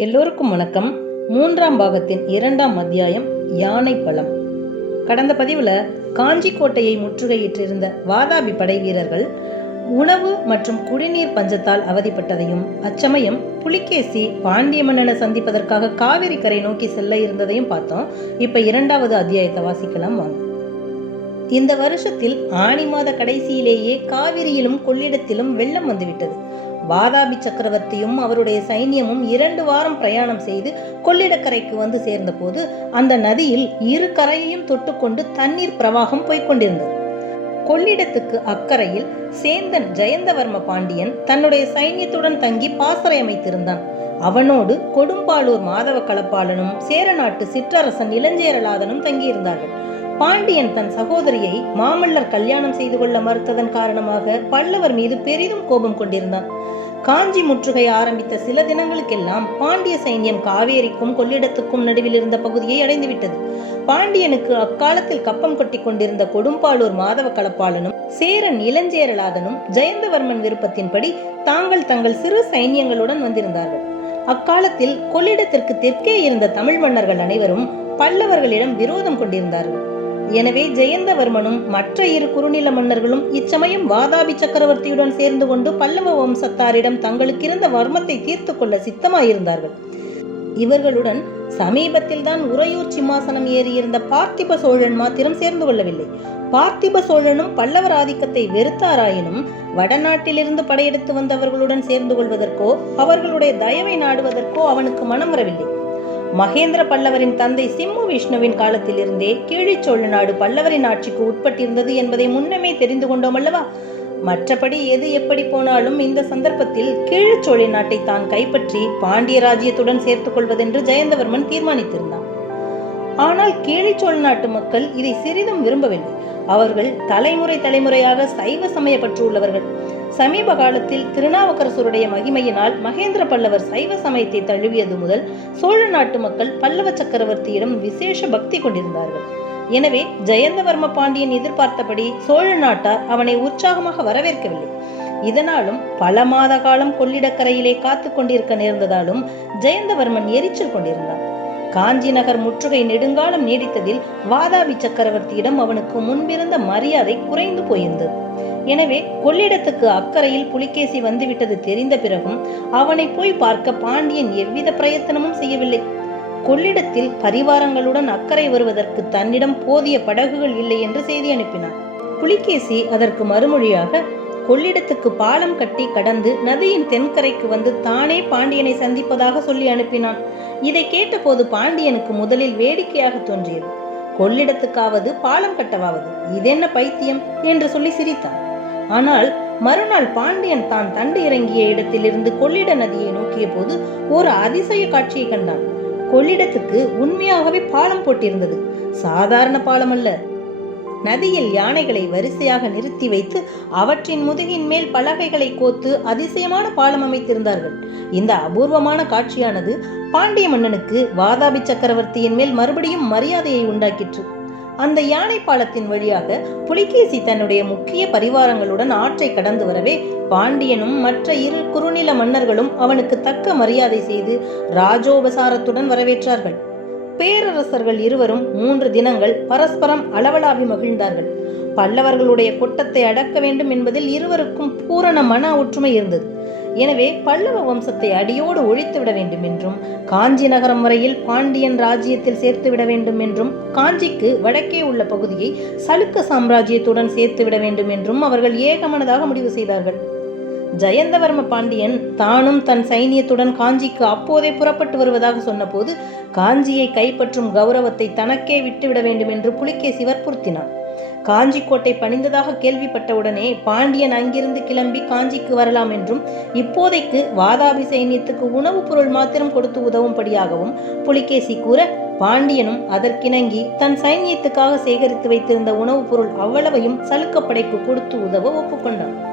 எல்லோருக்கும் வணக்கம். மூன்றாம் பாகத்தின் இரண்டாம் அத்தியாயம் யானை பழம். கடந்த பதிவில் காஞ்சி கோட்டையை முற்றுகையிட்டிருந்த வாதாபி படை வீரர்கள் உணவு மற்றும் குடிநீர் பஞ்சத்தால் அவதிப்பட்டதையும் அச்சமயம் புலிகேசி பாண்டிய மன்னனை சந்திப்பதற்காக காவிரி கரை நோக்கி செல்ல இருந்ததையும் பார்த்தோம். இப்போ இரண்டாவது அத்தியாயத்தை வாசிக்கலாம் வாங்க. இந்த வருஷத்தில் ஆணி மாத கடைசியிலேயே காவிரியிலும் கொள்ளிடத்திலும் வெள்ளம் வந்துவிட்டது. வாதாபி சக்கரவர்த்தியும் அவருடைய சைன்யமும் இரண்டு வாரம் பிரயாணம் செய்து கொள்ளிடக்கரைக்கு வந்து சேர்ந்தபோது அந்த நதியில் இரு கரையையும் தொட்டுக்கொண்டு தண்ணீர் பிரவாகம் போய்கொண்டிருந்தது கொள்ளிடத்துக்கு அக்கறையில் சேந்தன் ஜெயந்தவர்ம பாண்டியன் தன்னுடைய சைன்யத்துடன் தங்கி பாசறை அமைத்திருந்தான். அவனோடு கொடும்பாளூர் மாதவ களப்பாளனும் சேரநாட்டு சிற்றரசன் இளஞ்சேரலாதனும் தங்கியிருந்தார்கள். பாண்டியன் தன் சகோதரியை மாமல்லர் கல்யாணம் செய்து கொள்ள மறுத்ததன் காரணமாக பல்லவர் மீது பெரிதும் கோபம் கொண்டிருந்தான். காஞ்சி முற்றுகை ஆரம்பித்த சில தினங்களுக்கெல்லாம் பாண்டிய சைன்யம் காவேரிக்கும் கொள்ளிடத்துக்கும் நடுவில் இருந்த பகுதியை அடைந்துவிட்டது. பாண்டியனுக்கு அக்காலத்தில் கப்பம் கொட்டி கொண்டிருந்த கொடும்பாளூர் மாதவ கலப்பாளனும் சேரன் இளஞ்சேரலாதனும் ஜெயந்தவர்மன் விருப்பத்தின்படி தாங்கள் தங்கள் சிறு சைன்யங்களுடன் வந்திருந்தார்கள். அக்காலத்தில் கொள்ளிடத்திற்கு தெற்கே இருந்த தமிழ் மன்னர்கள் அனைவரும் பல்லவர்களிடம் விரோதம் கொண்டிருந்தார்கள். எனவே ஜெயந்தவர்மனும் மற்ற இரு குறுநில மன்னர்களும் இச்சமயம் வாதாபி சக்கரவர்த்தியுடன் சேர்ந்து கொண்டு பல்லவ வம்சத்தாரிடம் தங்களுக்கு இருந்த வர்மத்தை தீர்த்து கொள்ள சித்தமாயிருந்தார்கள். இவர்களுடன் சமீபத்தில் தான் உறையூர் சிம்மாசனம் ஏறியிருந்த பார்த்திப சோழன் மாத்திரம் சேர்ந்து கொள்ளவில்லை. பார்த்திப சோழனும் பல்லவர் ஆதிக்கத்தை வெறுத்தாராயினும் வடநாட்டிலிருந்து படையெடுத்து வந்தவர்களுடன் சேர்ந்து கொள்வதற்கோ அவர்களுடைய தயவை நாடுவதற்கோ அவனுக்கு மனம் வரவில்லை. மகேந்திர பல்லவரின் தந்தை சிம்மு விஷ்ணுவின் காலத்திலிருந்தே கீழிச்சோழ நாடு பல்லவரின் ஆட்சிக்கு உட்பட்டிருந்தது என்பதை முன்னமே தெரிந்து கொண்டோம் அல்லவா? மற்றபடி எது எப்படி போனாலும் இந்த சந்தர்ப்பத்தில் கீழிச்சோழி நாட்டை தான் கைப்பற்றி பாண்டிய ராஜ்யத்துடன் சேர்த்துக் கொள்வதென்று ஜெயந்தவர்மன் தீர்மானித்திருந்தான். ஆனால் கீழிச்சோழ நாட்டு மக்கள் இதை சிறிதும் விரும்பவில்லை. அவர்கள் தலைமுறை தலைமுறையாக சைவ சமய பற்று உள்ளவர்கள் சமீப காலத்தில் திருநாவுக்கரசருடைய மகிமையினால் மகேந்திர பல்லவர் சைவ சமயத்தை தழுவியது முதல் சோழ நாட்டு மக்கள் பல்லவ சக்கரவர்த்தியிடம் விசேஷ பக்தி கொண்டிருந்தார்கள். எனவே ஜெயந்தவர்ம பாண்டியன் எதிர்பார்த்தபடி சோழ நாட்டார் அவனை உற்சாகமாக வரவேற்கவில்லை. இதனாலும் பல மாத காலம் கொள்ளிடக்கரையிலே காத்து கொண்டிருக்க நேர்ந்ததாலும் ஜெயந்தவர்மன் எரிச்சல் கொண்டிருந்தான். காஞ்சி நகர் முற்றுகை நெடுங்காலம் நீடித்ததில் வாதாபி சக்கரவர்த்தியிடம் அவனுக்கு முன்பிருந்த மரியாதை குறைந்து போயிருந்தது. எனவே கொள்ளிடத்துக்கு அக்கறையில் புலிகேசி வந்துவிட்டது தெரிந்த பிறகும் அவனை போய் பார்க்க பாண்டியன் எவ்வித பிரயத்தனமும் செய்யவில்லை. கொள்ளிடத்தில் பரிவாரங்களுடன் அக்கறை வருவதற்கு தன்னிடம் போதிய படகுகள் இல்லை என்று செய்தி அனுப்பினார் புலிகேசி அதற்கு மறுமொழியாக கொள்ளிடத்துக்கு பாலம் கட்டி கடந்து நதியின் தென்கரைக்கு வந்து தானே பாண்டியனை சந்திப்பதாக சொல்லி அனுப்பினான். இதை கேட்டபோது பாண்டியனுக்கு முதலில் வேடிக்கையாக தோன்றியது. கொள்ளிடத்துக்காவது பாலம் கட்டவாவது இதென்ன பைத்தியம் என்று சொல்லி சிரித்தான். ஆனால் மறுநாள் பாண்டியன் தான் தண்டு இறங்கிய இடத்திலிருந்து கொள்ளிட நதியை நோக்கிய போது ஒரு அதிசய காட்சியை கண்டான். கொள்ளிடத்துக்கு உண்மையாகவே பாலம் போட்டிருந்தது. சாதாரண பாலம் அல்ல நதியில் யானைகளை வரிசையாக நிறுத்தி வைத்து அவற்றின் முதுகின் மேல் பலகைகளை கோத்து அதிசயமான பாலம் அமைத்திருந்தார்கள். இந்த அபூர்வமான காட்சியானது பாண்டிய மன்னனுக்கு வாதாபி சக்கரவர்த்தியின் மேல் மறுபடியும் மரியாதையை உண்டாக்கிற்று. அந்த யானை பாலத்தின் வழியாக புலிகேசி தன்னுடைய முக்கிய பரிவாரங்களுடன் ஆற்றை கடந்து வரவே பாண்டியனும் மற்ற இரு குறுநில மன்னர்களும் அவனுக்கு தக்க மரியாதை செய்து ராஜோபசாரத்துடன் வரவேற்றார்கள். பேரரசர்கள் இருவரும் மூன்று தினங்கள் பரஸ்பரம் அளவலாவி மகிழ்ந்தார்கள். பல்லவர்களுடைய கொட்டத்தை அடக்க வேண்டும் என்பதில் இருவருக்கும் பூரண மன ஒற்றுமை இருந்தது. எனவே பல்லவ வம்சத்தை அடியோடு ஒழித்துவிட வேண்டும் என்றும் காஞ்சி நகரம் வரையில் பாண்டியன் ராஜ்யத்தில் சேர்த்துவிட வேண்டும் என்றும் காஞ்சிக்கு வடக்கே உள்ள பகுதியை சலுக்க சாம்ராஜ்யத்துடன் சேர்த்துவிட வேண்டும் என்றும் அவர்கள் ஏகமனதாக முடிவு செய்தார்கள். ஜெயந்தவர்ம பாண்டியன் தானும் தன் சைனியத்துடன் காஞ்சிக்கு அப்போதே புறப்பட்டு வருவதாக சொன்னபோது காஞ்சியை கைப்பற்றும் கௌரவத்தை தனக்கே விட்டுவிட வேண்டும் என்று புலிகேசி வற்புறுத்தினான் காஞ்சி கோட்டை பணிந்ததாக கேள்விப்பட்டவுடனே பாண்டியன் அங்கிருந்து கிளம்பி காஞ்சிக்கு வரலாம் என்றும் இப்போதைக்கு வாதாபி சைன்யத்துக்கு உணவுப் பொருள் மாத்திரம் கொடுத்து உதவும்படியாகவும் புலிகேசி கூற பாண்டியனும் அதற்கிணங்கி தன் சைன்யத்துக்காக சேகரித்து வைத்திருந்த உணவுப் பொருள் அவ்வளவையும் சலுக்கப்படைக்கு கொடுத்து உதவ ஒப்புக்கொண்டான்.